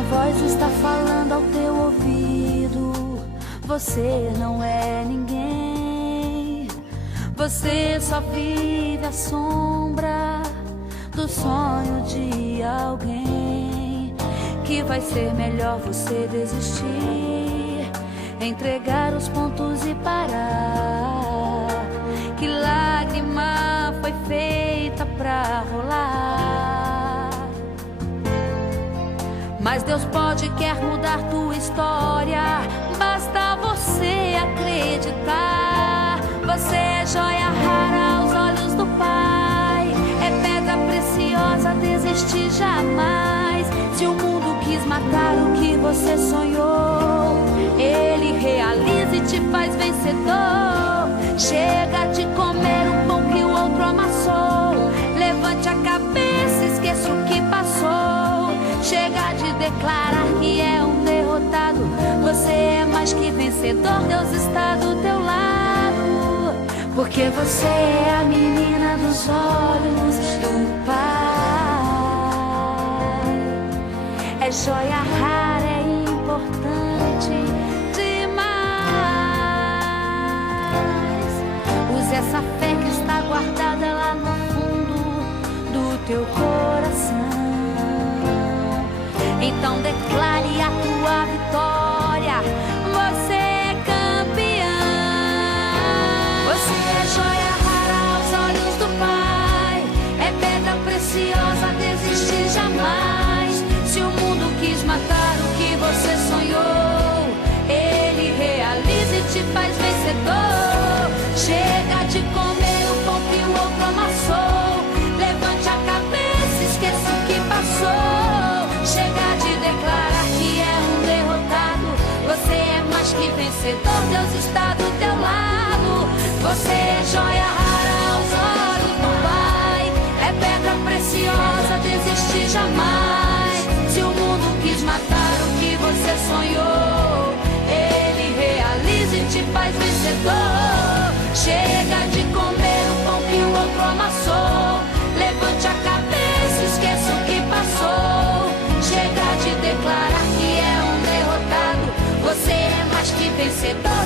Uma voz está falando ao teu ouvido: você não é ninguém. Você só vive à sombra do sonho de alguém. Que vai ser melhor você desistir, entregar os pontos e parar. Que lágrima foi feita pra rolar. Mas Deus pode, quer mudar tua história. Basta você acreditar. Você é joia rara aos olhos do Pai. É pedra preciosa, desistir jamais. Se o mundo quis matar o que você sonhou, Ele realiza e te faz vencedor. Chega de comer o pão que o outro amassou. Levante a cabeça, esqueça o que passou. Chega de declarar que é um derrotado. Você é mais que vencedor, Deus está do teu lado. Porque você é a menina dos olhos do Pai. É joia rara, é importante demais. Use essa fé que está guardada lá no fundo do teu coração. Então declare a tua vitória. Você é campeão. Você é joia rara aos olhos do Pai. É pedra preciosa, desistir jamais. Se o mundo quis matar o que você sonhou, Ele realiza e te faz vencedor. Chega de comer o pão que o outro amassou. Levante a cabeça, esqueça o que passou. Chega de declarar que é um derrotado. Você é mais que vencedor, Deus está do teu lado. Você é joia rara aos olhos do Pai. É pedra preciosa, desistir jamais. Se o mundo quis matar o que você sonhou, Ele realiza e te faz vencedor. Chega de comer o pão que o outro amassou. Levante a cabeça, esqueça o que passou. Chega de declarar que é um derrotado. Você é mais que vencedor.